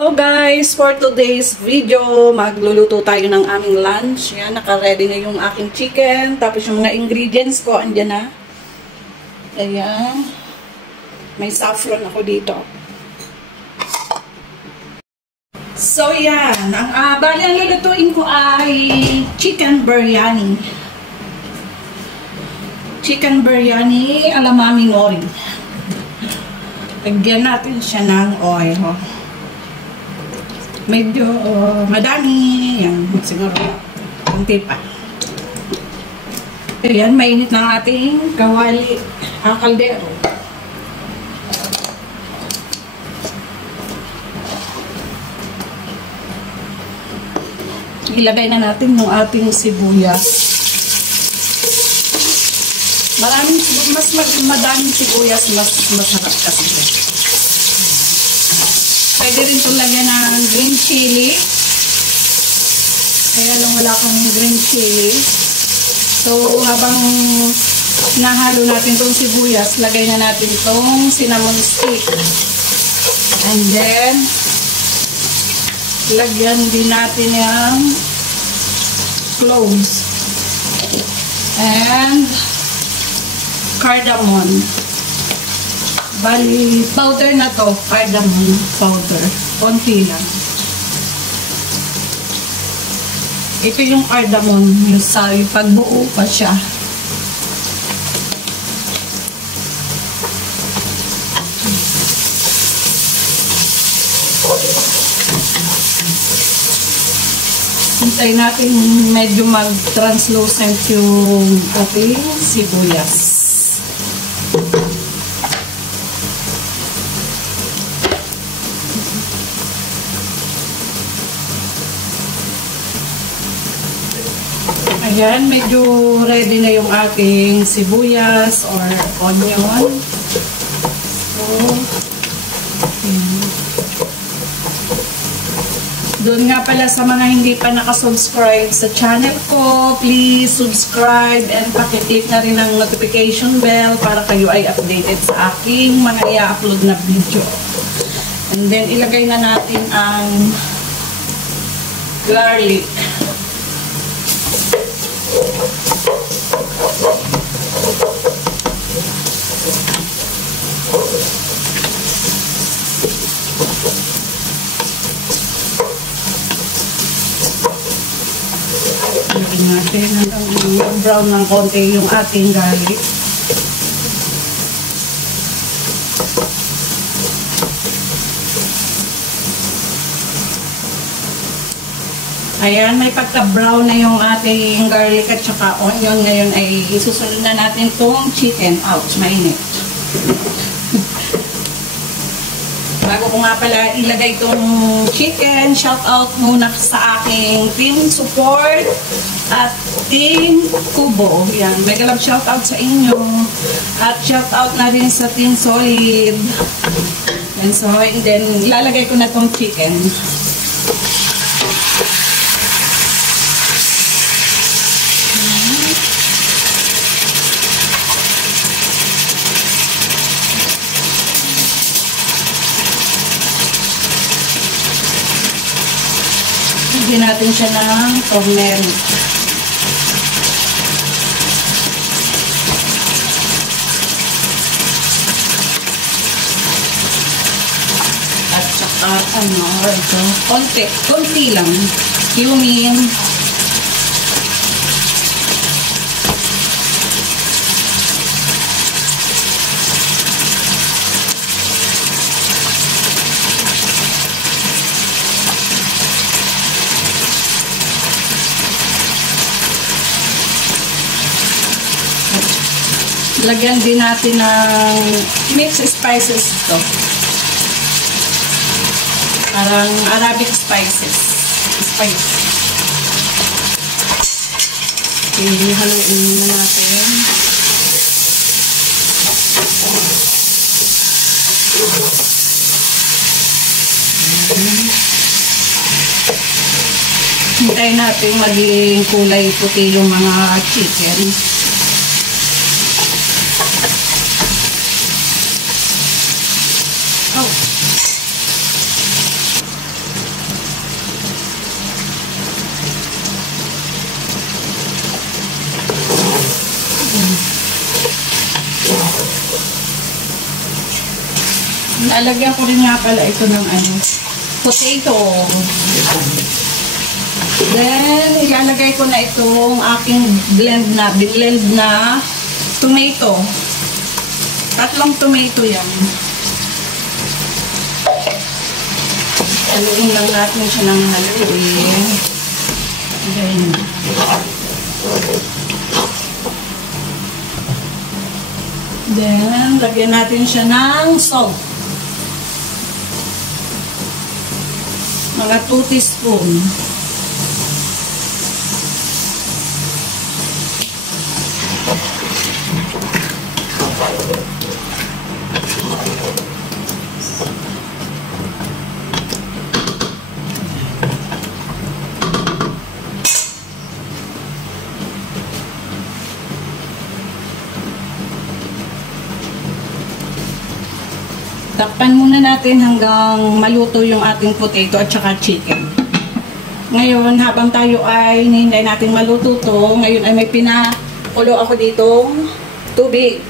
Hello guys, for today's video, magluluto tayo ng aming lunch. Yan, naka-ready na yung aking chicken. Tapos yung mga ingredients ko, andyan na. Ayan. May saffron ako dito. So yan, bali ang lulutuin ko ay chicken biryani. Chicken biryani ala Mami Nori. Lagyan natin siya ng oil. Medyo madami. Yan, siguro kunti pa. Ayan, mainit na ating kawali kaldero. Ilagay na natin yung ating sibuyas. Madaming sibuyas, mas masarap kasi. Pwede rin itong lagyan ng green chili. Kaya lang wala akong green chili. So, habang nahalo natin itong sibuyas, lagay na natin itong cinnamon stick. And then, lagyan din natin yung cloves. And cardamom. Bali, powder na to. Cardamom powder. Konti lang. Ito yung cardamom. Yung sabi, pagbuo pa siya. Hintay natin medyo mag-translucent yung ating sibuyas. Ayan, medyo ready na yung ating sibuyas or onion. So, doon nga pala sa mga hindi pa nakasubscribe sa channel ko, please subscribe and pakiclick na rin ang notification bell para kayo ay updated sa aking mga i-upload na video. And then, ilagay na natin ang garlic. Lagyan natin hanggang brown ng konti yung ating garlic. Ayan, may pagka-brown na yung ating garlic at saka onion. Ngayon ay isusunod na natin itong chicken. Ouch, mainit. Bago ko nga pala ilagay itong chicken, shout out muna sa aking team support at team Kubo. Yan, mega love shout out sa inyo. At shout out na rin sa team Solid. And so, and then ilalagay ko na itong chicken. Lagyan natin siya ng turmeric. At saka, ito, konti lang. Cumin. Lagyan din natin ng mixed spices ito. Parang Arabic spices. Okay, haluin na natin. Hintayin natin maging kulay puti yung mga chicken. Lalagyan ko rin nga pala ito ng ano, potato. Then, ilalagay ko na itong aking blend na tomato. 3 tomato yan. Haluin lang natin siya ng haluin. Then, lagyan natin siya ng salt. Mga 2 teaspoon. Takpan muna natin hanggang maluto yung ating potato at saka chicken. Ngayon, habang tayo ay hinihintay natin maluto to, ngayon ay may pinakulo ako ditong tubig.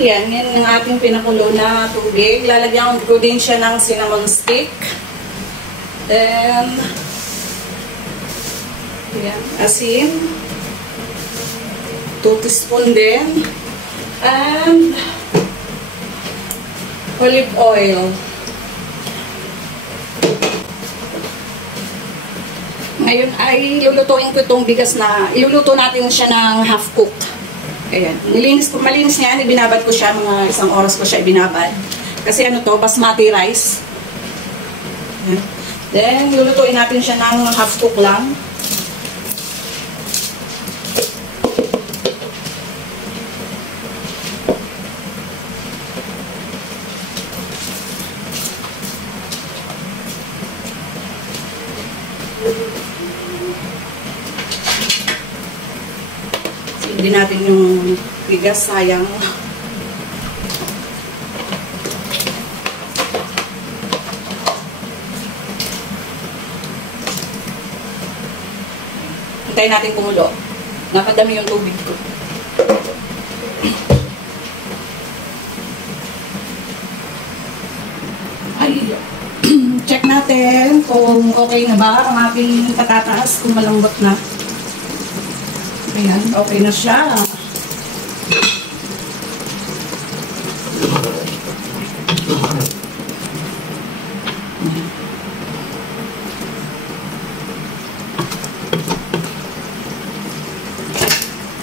Yan ang ating pinakulo na tubig. Lalagyan ko din siya ng cinnamon stick. Then, yan, asin. 2 teaspoon din. And olive oil. Ngayon ay lulutuin ko itong bigas na, iluluto natin siya ng half cook. Ayan. Malinis niya, ibinabad ko siya, mga 1 oras ko siya ibinabad. Kasi ano to, basmati rice. Ayan. Then, lulutuin natin siya ng half cook lang. Hindi natin yung bigas, sayang. Hintayin natin kumulo. Nakadami yung tubig ko. Ay, check natin kung okay na ba ang ating patatas, kung malambot na. Ayan, okay na siya.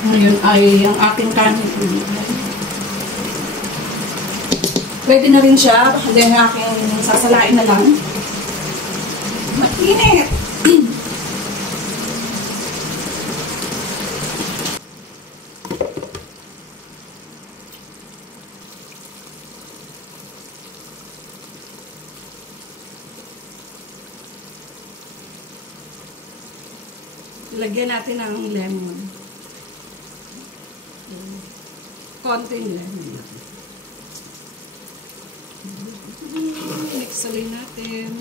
Ngayon ay ang ating kanin. Pwede na rin siya. Baka din ang aking sasalain na lang. Mainit! Lagyan natin ng lemon. Konting lemon. Mix ulit natin.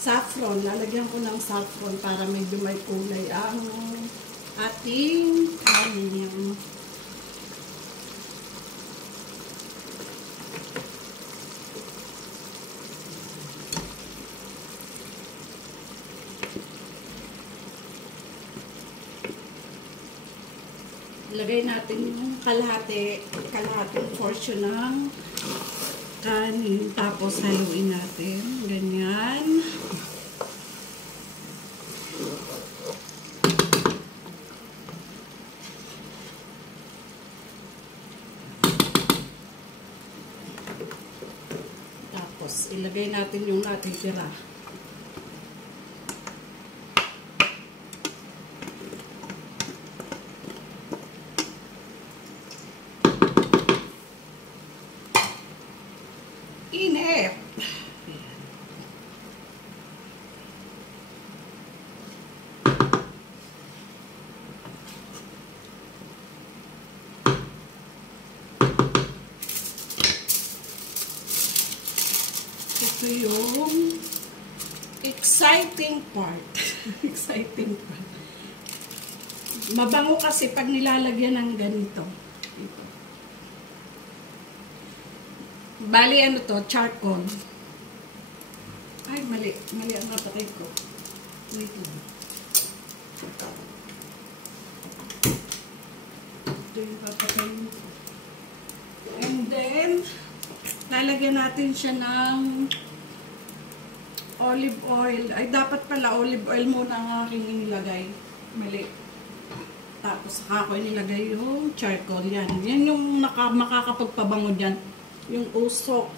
Saffron, lalagyan ko ng saffron para medyo may kulay ang ating kanin. Ilagay natin yung kalahating portion ng kanin, tapos haluin natin, ganyan. Tapos ilagay natin yung natitira. Init. yung exciting part. Exciting part. Mabango kasi pag nilalagyan ng ganito. Ito. Bali, ano to? Charcoal. Ay, mali. Mali ang napatay ko. Wait lang. Ito yung papatay ko. And then, lalagyan natin siya ng olive oil. Ay, dapat pala olive oil muna ang aking inilagay. Mali. Tapos, saka ko inilagay yung charcoal. Yan. Yan yung makakapagpabango dyan. Yung usok.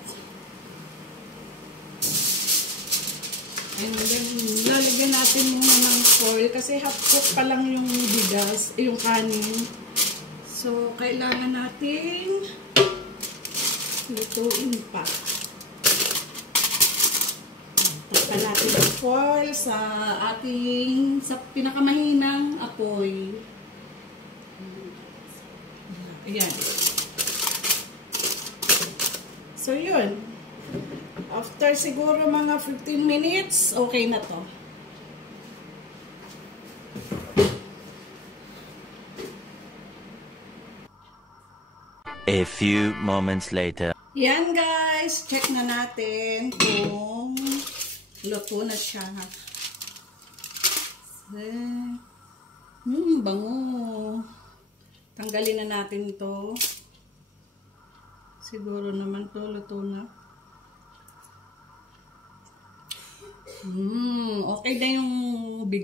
And then, lalagyan natin muna ng foil. Kasi half cook pa lang yung bigas, yung kanin. So, kailangan natin lutuin pa. Takpan natin yung foil sa pinakamahinang apoy. Ayan. So, yun. After siguro mga 15 minutes, okay na to. A few moments later. Yan guys, check na natin kung luto na siya. Bango. Tanggalin na natin ito. Siguro naman to luto na. Okay na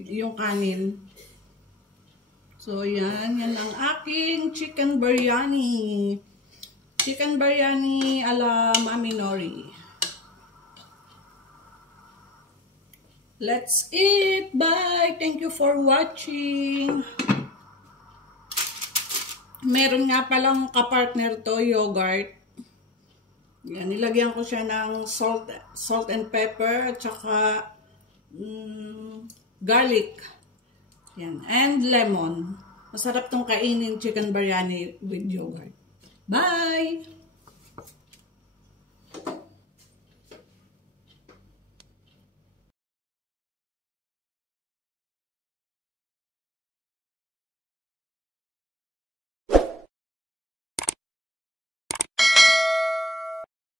yung kanin. So yan ang aking chicken biryani. Chicken biryani ala Mami Nori. Let's eat. Bye. Thank you for watching. Meron nga palang kapartner to, yogurt. Yan, nilagyan ko siya ng salt and pepper at saka garlic. Yan, and lemon. Masarap tong kainin chicken biryani with yogurt. Bye!